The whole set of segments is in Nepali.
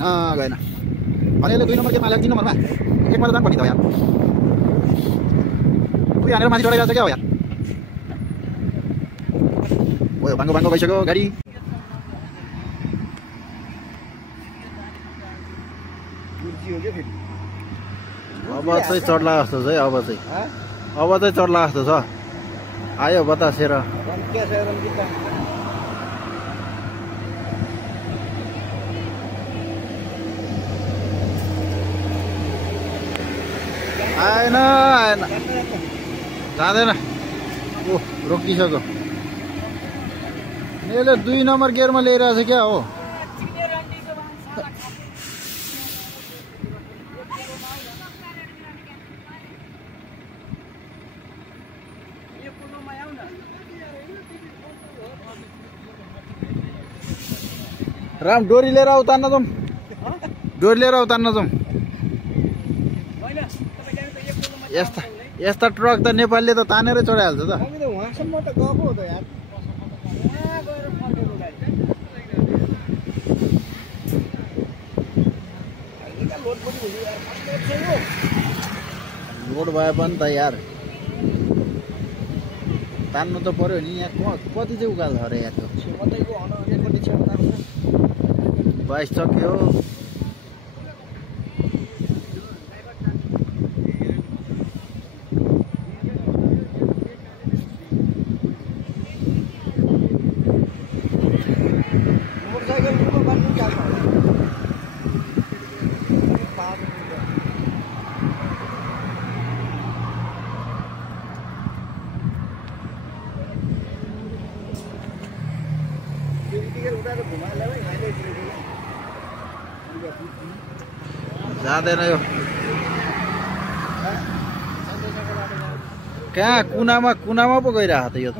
गएन अनि यसले 2 नम्बर गेटमा लाग्छ 3 नम्बरमा एकमा त जान पर्ने त यार उही हानेर माथि चढाइरहेछ क्या हो यार ओयो भाङ्गो भाङ्गो भइसक्यो गाडी अब चाहिँ चढ्ला जस्तो छ है अब चाहिँ चढ्ला जस्तो छ आयो बतासेर आएन जाँदैन ओ रोकिसक्यो यसले 2 नम्बर गियरमा ल्याइरहेछ क्या हो राम डोरी लिएर उतार्न जाउँ डोरी लिएर उतार्न जाउँ यस्ता ट्रक त नेपालले त तानेरै चढाइहाल्छ त लोड भए पनि त यार तान्नु त पर्यो नि यहाँ कति चाहिँ उकालो छ अरे यहाँको 22 सक्यो जाँदैन यो कहाँ कुनामा पो गइरहेको त यो त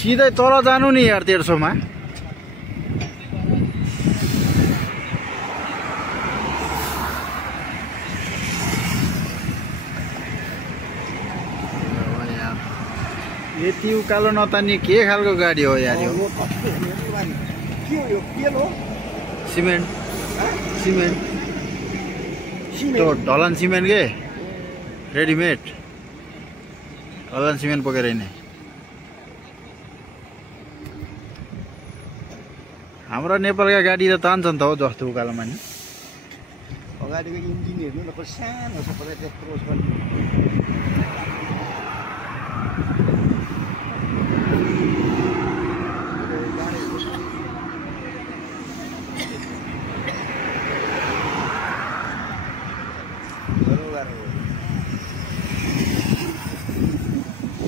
सिधै तल जानु नि यार 150 मा यति उकालो नतान्ने के खालको गाडी हो यार यो सिमेन्ट तो ढलान सिमेन्ट के रेडीमेड ढलान सिमेन्ट बोकेर हिँड्ने हाम्रो नेपालका गाडी त तान्छन् त हो जस्तो उकालोमा नि अगाडिको इन्जिन हेर्नु न सानो छ परे त्यत्रो छ नि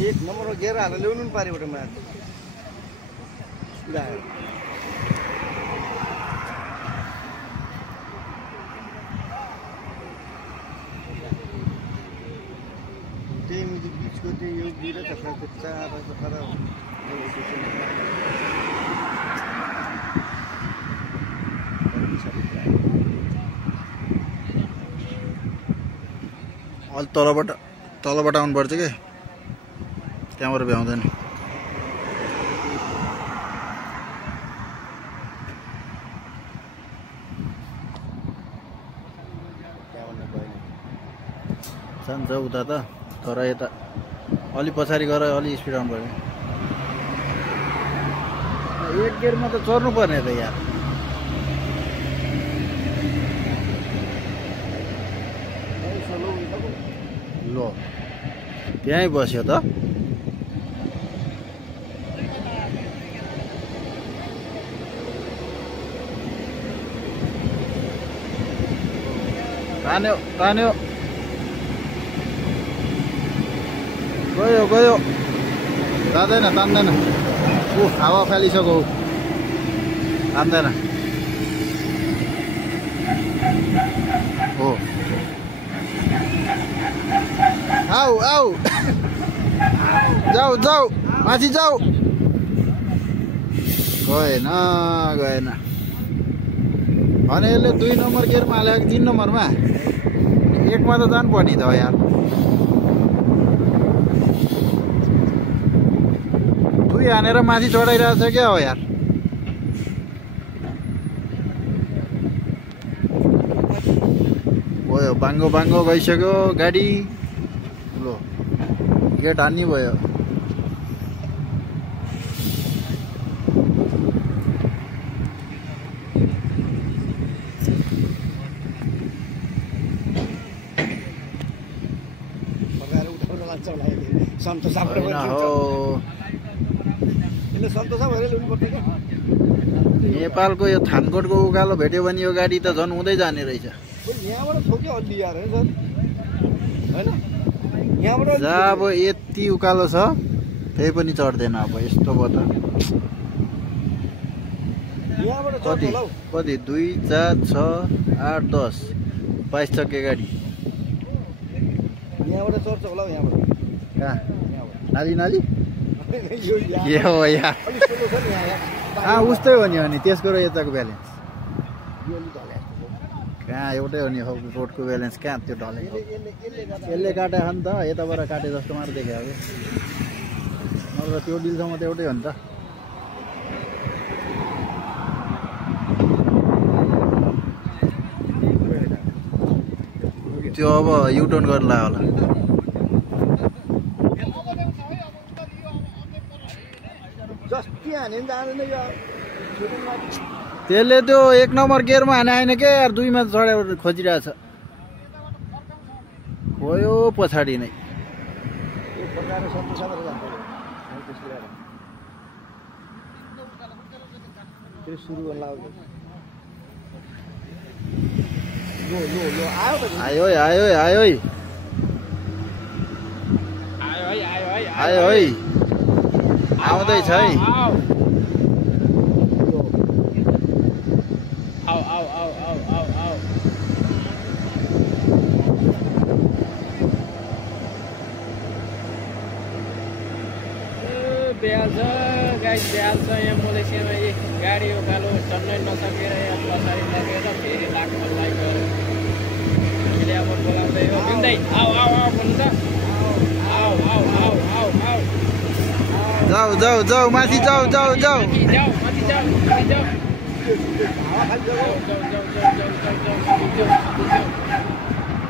एक नम्बर गेर हालेर ल्याउनु नि पारेबाट मार बीचको त्यही यो गिर अलि तलबाट आउनुपर्छ के त्यहाँबाट भ्याउँदैन जान्छ उता त तर यता अलि पछाडि गएर अलि स्पिड आउनु पर्यो एक गियरमा त चढ्नु पर्ने त यार लो त्यहीँ बस्यो त तान्यो गयो जाँदैन तान्दैन ऊ हावा फालिसक्यो तान्दैन हो आऊ जाऊ माथि जाऊ गएन गएन भने यसले 2 नम्बर गियरमा हालेको 3 नम्बरमा 1 मा त जानुपर्ने त यार 2 हानेर माथि चढाइरहेको छ क्या हो यार गयो बाङ्गो बाङ्गो गइसक्यो गाडी लो गेट हान्ने भयो नेपालको यो थानकोटको उकालो भेट्यो भने यो गाडी त झन् हुँदै जाने रहेछ जहाँ अब यति उकालो छ त्यही पनि चढ्दैन अब यस्तो भयो त कति 2 4 6 8 10 22 चक्के गाडी यहाँबाट चढ्छ होला यहाँबाट कहाँ नाली नाली के हो यार उस्तै हो नि अनि त्यसको र यताको ब्यालेन्स कहाँ एउटै हो नि रोडको ब्यालेन्स कहाँ त्यो ढले यसले काटे हो नि त यताबाट काटे जस्तो मात्र देखे अब नत्र त्यो डिलसम्म त एउटै हो नि त त्यो अब युटर्न गर्न लाग्यो होला त्यसले त्यो 1 नम्बर गियरमा हाने आएन के यार 2 मा चढेर खोजिरहेछ गयो पछाडि नै आयो आयो आयो आयो है आउँदैछ है बेहाल्छ गाइस बेहाल्छ यहाँ मलेसियामा यी गाडी उकालो चढ्नै नसकेर यहाँ पछाडि लगेर फेरि लाग्नु लाग्यो हामीले अब बोलाउँदै हो बिन्दै आऊ आऊ आऊ भन्नु त आऊ आऊ आऊ आऊ आऊ जाऊ जाऊ जाऊ माथि जाऊ जाऊ जाऊ जाऊ माथि जाऊ माथि जाऊ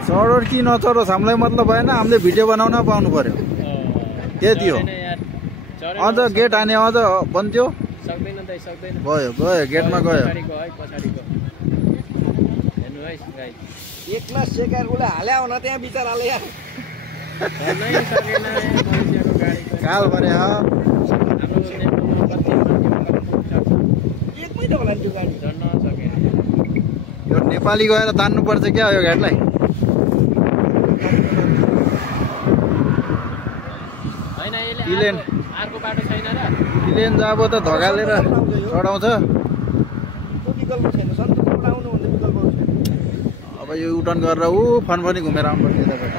चढोस् कि नचढोस् हामीलाई मतलब भएन हामीले भिडियो बनाउन पाउनु पर्यो त्यति हो अझ गेट हाने अझ बन्थ्यो सक्दैन दाइ सक्दैन गयो गयो गेटमा गयो पछाडिको हेर्नु है गाइस एकला सेकार उले हाल्या हो न त्यहाँ बिचाराले यार नै सकेन मलेसियाको गाडीको काल भरे हाम्रो नेपालमा कति एकमै त होला त्यो गाडी झन् नसकेन यो नेपाली गएर तान्नु पर्छ क्या यो घाटलाई हैन इलेन अर्को बाटो छैन र इलेन जब त धगालेर चढाउँछ विकल्प छैन सन्तोषबाट आउनु भन्ने विकल्प छैन अब यो युटर्न गरेर फनफनी घुमेर आउनुपर्छ तपाईँ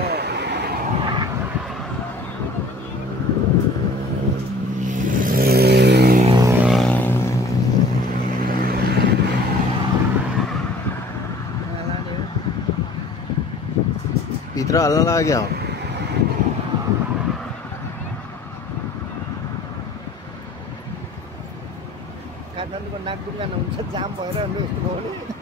भित्र हाल्न लाग्यो काठमाडौँको नागडुङ्गा हुन्छ जाम भएर यस्तो भयो